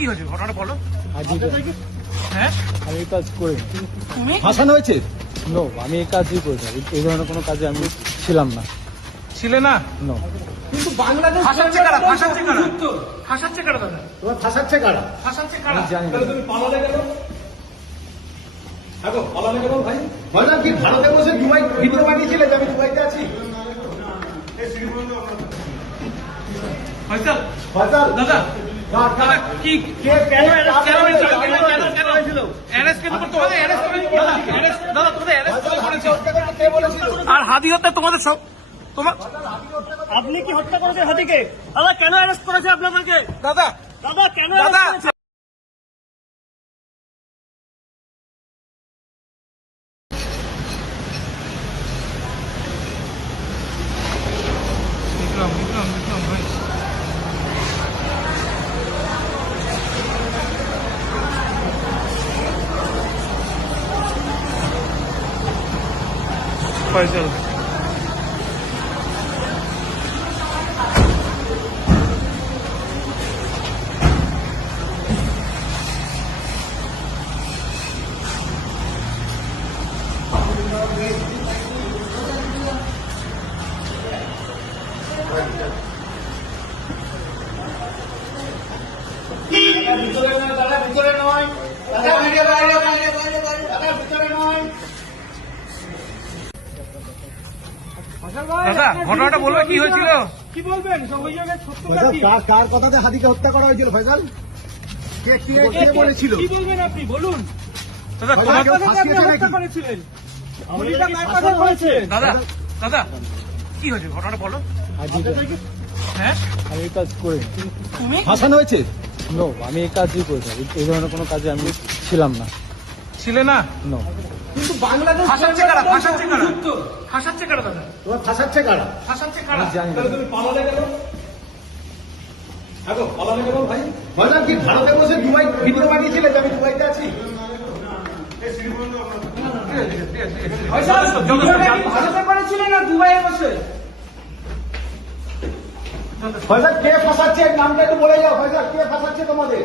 কি হয়েছে ঘটনাটা বলো। হ্যাঁ আমি এই কাজ করি তুমি ফাঁসানো হয়েছে? নো, আমি এই কাজই করি না। এই ধরনের কোনো কাজে আমি ছিলাম না। ছিলে না? নো। কিন্তু বাংলাদেশ ফাঁসাচ্ছে কারা? ফাঁসাচ্ছে কারা? ফাঁসাচ্ছে কারা দাদা? তোমার ফাঁসাচ্ছে কারা? ফাঁসাচ্ছে কারা? আমি জানি না। তুমি পালালে কেন? দেখো পালালে কেন ভাই? ভাইজান কি ভারতে বসে দুবাই ভিডিও বানিয়েছিলে যে আমি দুবাইতে আছি? ফয়সাল ভাইজান দাদা দাদা কি কে কেন অ্যারেস্ট কেন করতে হবে? অ্যারেস্ট করে দাদা অ্যারেস্ট দাদা তোমাদের অ্যারেস্ট করেছে। কে বলেছিল? আর হাদি হত্যা তোমাদের সব তোমার আপনি কি হত্যা করেছেন হাতিকে? দাদা কেন অ্যারেস্ট করেছে আপনাদেরকে? দাদা দাদা কেন দাদা arrest করেছে? বিক্রম বিক্রম বিক্রম ভাই ফয়সাল ভিতরে নয় দাদা, ভিডিও বাইরে বাইরে বাইরে বাইরে দাদা, ভিতরে নয়। দাদা ঘটনাটা বলবে কি হয়েছিল? কি বলবেন? সব অভিযোগের সত্যতা কি? কার কথাতে হাদিকে হত্যা করা হয়েছিল ফয়সাল? কে বলেছিল? কি বলবেন আপনি বলুন? দাদা দাদা, তোমার কেউ কার কথাতে আপনি ফাঁসিয়েছে হত্যা নাকি? করেছিলেন? গুলিটা কার কথায় হয়েছে? দাদা দাদা কি হয়েছে ঘটনাটা বলো। হ্যাঁ আমি এই কাজ করি তুমি ফাঁসানো হয়েছে? নো, আমি এই কাজই করি না। এই ধরনের কোনো কাজে আমি ছিলাম না। ছিলে না? নো। কিন্তু বাংলাদেশ ফাঁসাচ্ছে কারা? ফাঁসাচ্ছে কারা? ফাঁসাচ্ছে কারা দাদা? তোমার ফাঁসাচ্ছে কারা? ফাঁসাচ্ছে কারা? আমি জানি না। তুমি পালালে কেন? দেখো পালালে কেন ভাই? ভাইজান কি ভারতে বসে দুবাই ভিডিও বানিয়েছিলে যে আমি দুবাইতে আছি? ভারতে করেছিলেন না দুবাইয়ে বসে? ভাইজান কে ফাঁসাচ্ছে? নামটা একটু বলে যাও ভাইজান, কে ফাঁসাচ্ছে তোমাদের?